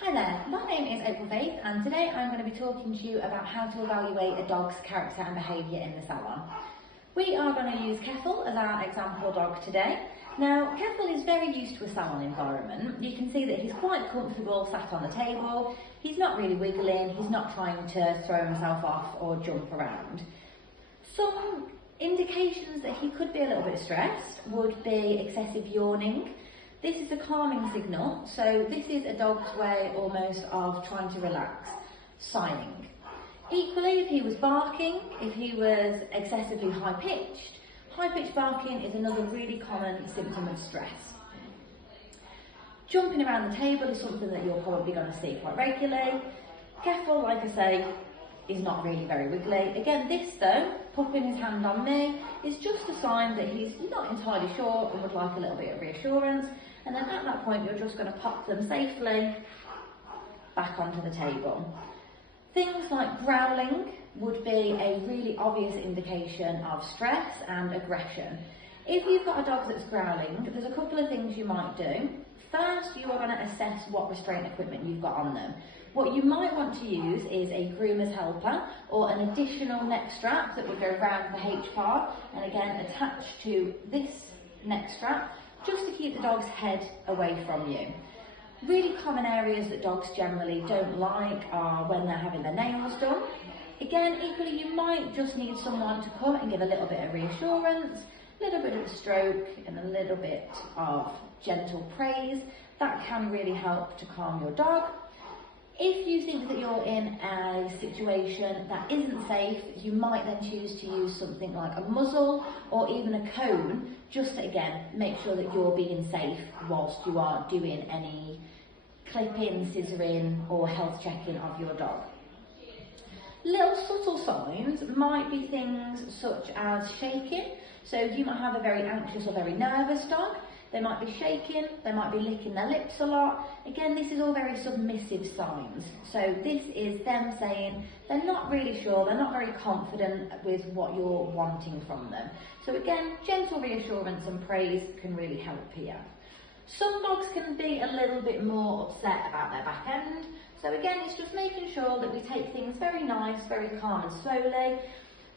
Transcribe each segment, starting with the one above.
Hi there, my name is April Faith and today I'm going to be talking to you about how to evaluate a dog's character and behaviour in the salon. We are going to use Keffel as our example dog today. Now, Keffel is very used to a salon environment. You can see that he's quite comfortable sat on the table. He's not really wiggling, he's not trying to throw himself off or jump around. Some indications that he could be a little bit stressed would be excessive yawning. This is a calming signal, so this is a dog's way almost of trying to relax, sighing. Equally, if he was barking, if he was excessively high-pitched barking is another really common symptom of stress. Jumping around the table is something that you're probably going to see quite regularly. Keffel, like I say, is not really very wiggly. Again, this though, popping his hand on me, is just a sign that he's not entirely sure and would like a little bit of reassurance. And then at that point, you're just going to pop them safely back onto the table. Things like growling would be a really obvious indication of stress and aggression. If you've got a dog that's growling, there's a couple of things you might do. First, you are going to assess what restraint equipment you've got on them. What you might want to use is a groomer's helper or an additional neck strap that would go around the H-bar and again attach to this neck strap just to keep the dog's head away from you. Really common areas that dogs generally don't like are when they're having their nails done. Again, equally, you might just need someone to come and give a little bit of reassurance, a little bit of a stroke and a little bit of gentle praise. That can really help to calm your dog. If you think that you're in a situation that isn't safe, you might then choose to use something like a muzzle or even a cone, just to again make sure that you're being safe whilst you are doing any clipping, scissoring or health checking of your dog. Little subtle signs might be things such as shaking. So you might have a very anxious or very nervous dog. They might be shaking, they might be licking their lips a lot. Again, this is all very submissive signs. So this is them saying they're not really sure, they're not very confident with what you're wanting from them. So again, gentle reassurance and praise can really help here. Some dogs can be a little bit more upset about their back end. So again, it's just making sure that we take things very nice, very calm and slowly.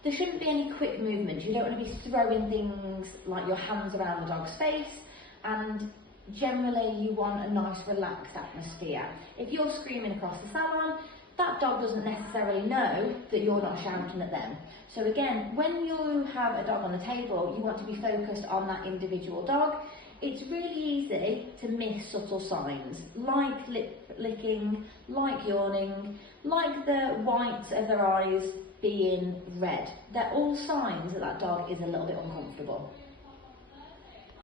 There shouldn't be any quick movements. You don't want to be throwing things like your hands around the dog's face. And generally you want a nice relaxed atmosphere. If you're screaming across the salon, that dog doesn't necessarily know that you're not shouting at them. So again, when you have a dog on the table, you want to be focused on that individual dog. It's really easy to miss subtle signs, like lip licking, like yawning, like the whites of their eyes being red. They're all signs that that dog is a little bit uncomfortable.